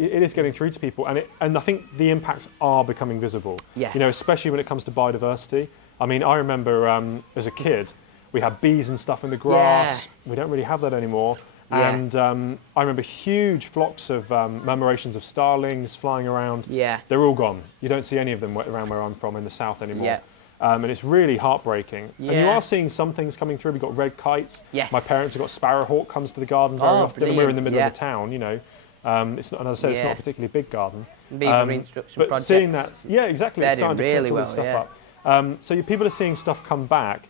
it is getting through to people, and I think the impacts are becoming visible. Yes. You know, especially when it comes to biodiversity. I mean, I remember as a kid, we had bees and stuff in the grass. Yeah. We don't really have that anymore. Yeah. And I remember huge flocks of murmurations of starlings flying around. Yeah. They're all gone. You don't see any of them around where I'm from in the south anymore. Yeah. And it's really heartbreaking. Yeah. And you are seeing some things coming through. We've got red kites. Yes. My parents have got sparrowhawk comes to the garden very often. And we're in the middle of the town, you know. It's not, and as I said, it's not a particularly big garden. Beaver reintroduction but projects. seeing that, yeah, exactly. It's starting to really catch all well, this stuff up. So people are seeing stuff come back,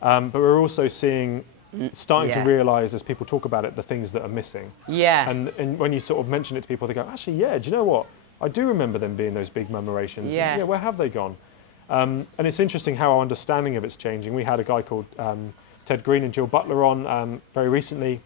but we're also seeing, starting to realise as people talk about it, the things that are missing. Yeah. And when you sort of mention it to people, they go, actually, yeah, do you know what? I do remember them being those big murmurations. Yeah. Yeah, where have they gone? And it's interesting how our understanding of it's changing. We had a guy called Ted Green and Jill Butler on very recently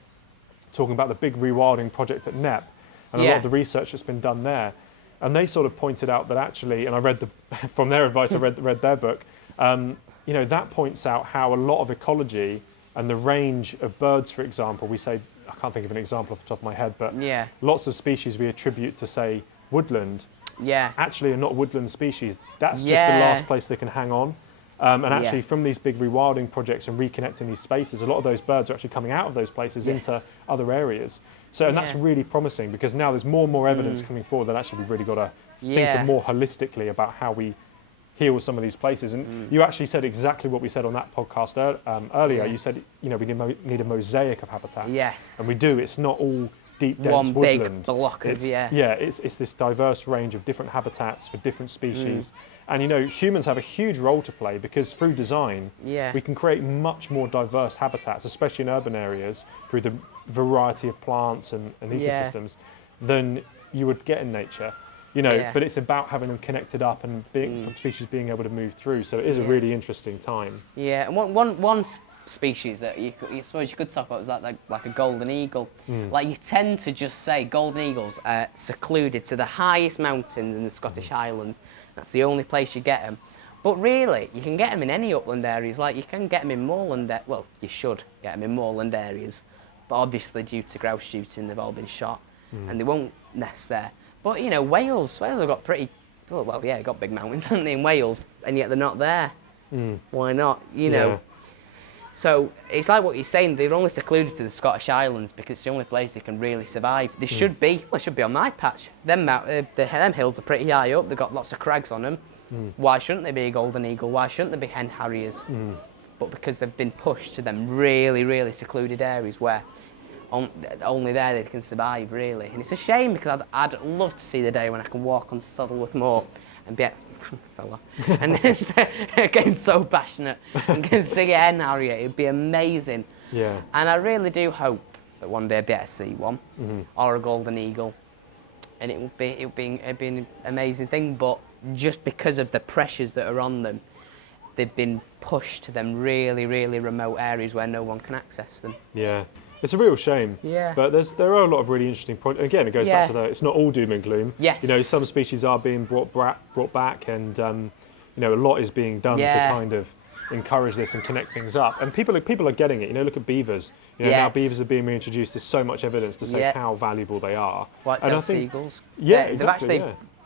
talking about the big rewilding project at NEP and a lot of the research that's been done there. And they sort of pointed out that actually, and I read from their advice, I read their book, you know, that points out how a lot of ecology and the range of birds, for example, we say, I can't think of an example off the top of my head, but lots of species we attribute to, say, woodland, actually are not woodland species. That's just the last place they can hang on. And actually from these big rewilding projects and reconnecting these spaces, a lot of those birds are actually coming out of those places into other areas. So, and that's really promising because now there's more and more evidence coming forward that actually we've really got to think more holistically about how we heal some of these places. And you actually said exactly what we said on that podcast earlier. You said, you know, we need a mosaic of habitats. Yes. And we do. It's not all deep, dense one woodland. big block of, it's this diverse range of different habitats for different species. And, you know, humans have a huge role to play because through design, we can create much more diverse habitats, especially in urban areas, through the variety of plants and ecosystems than you would get in nature. You know, but it's about having them connected up and species being able to move through. So it is a really interesting time. Yeah, and one species that you suppose you could talk about is like a golden eagle. Like you tend to just say golden eagles are secluded to the highest mountains in the Scottish Highlands. That's the only place you get them. But really, you can get them in any upland areas. Like you can get them in moorland. Well, you should get them in moorland areas. But obviously, due to grouse shooting, they've all been shot, and they won't nest there. But you know, Wales have got got big mountains, haven't they, in Wales, and yet they're not there. Why not? You know. So it's like what you're saying. They're only secluded to the Scottish Islands because it's the only place they can really survive. They should be. Well, it should be on my patch. Them hills are pretty high up. They've got lots of crags on them. Why shouldn't they be a golden eagle? Why shouldn't they be hen harriers? But because they've been pushed to them really, really secluded areas where only there they can survive, really. And it's a shame because I'd love to see the day when I can walk on Saddleworth Moor and be fella, and getting so passionate and can sing a hen harrier. It'd be amazing. Yeah. And I really do hope that one day I'd be able to see one or a golden eagle, and it would be an amazing thing. But just because of the pressures that are on them, they've been pushed to them really, really remote areas where no one can access them. Yeah. It's a real shame. Yeah. But there are a lot of really interesting points. Again, it goes back to it's not all doom and gloom. Yes. You know, some species are being brought back, and you know, a lot is being done to kind of encourage this and connect things up. And people are getting it. You know, look at beavers. You know, now beavers are being reintroduced. There's so much evidence to say how valuable they are. White-tailed seagulls. Yeah, exactly.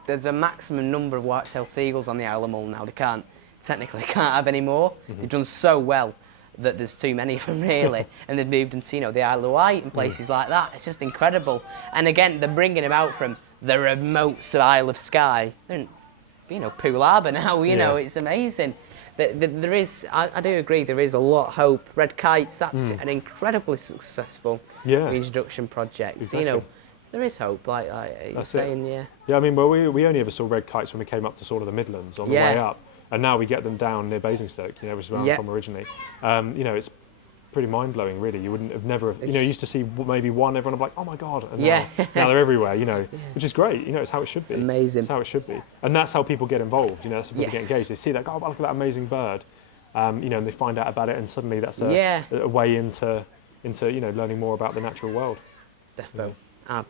There's a maximum number of white-tailed seagulls on the Isle of Mull now. They technically can't have any more. They've done so well that there's too many of them, really. And they've moved into, you know, the Isle of Wight and places like that. It's just incredible. And again, they're bringing them out from the remote Isle of Skye. They're in, you know, Poole Harbour now, you know, it's amazing. There is, I do agree, there is a lot of hope. Red kites, that's an incredibly successful reintroduction project. Exactly. You know, there is hope, like you're saying, Yeah, I mean, well, we only ever saw red kites when we came up to sort of the Midlands on the way up. And now we get them down near Basingstoke, you know, which is where I'm from originally. You know, it's pretty mind-blowing, really. You wouldn't have you know, you used to see maybe one, everyone would be like, oh my God. And now they're everywhere, you know, which is great. You know, it's how it should be. Amazing. It's how it should be. And that's how people get involved, you know, that's how people get engaged. They see that, oh, look at that amazing bird. You know, and they find out about it, and suddenly that's a way into, you know, learning more about the natural world. Defo. I'm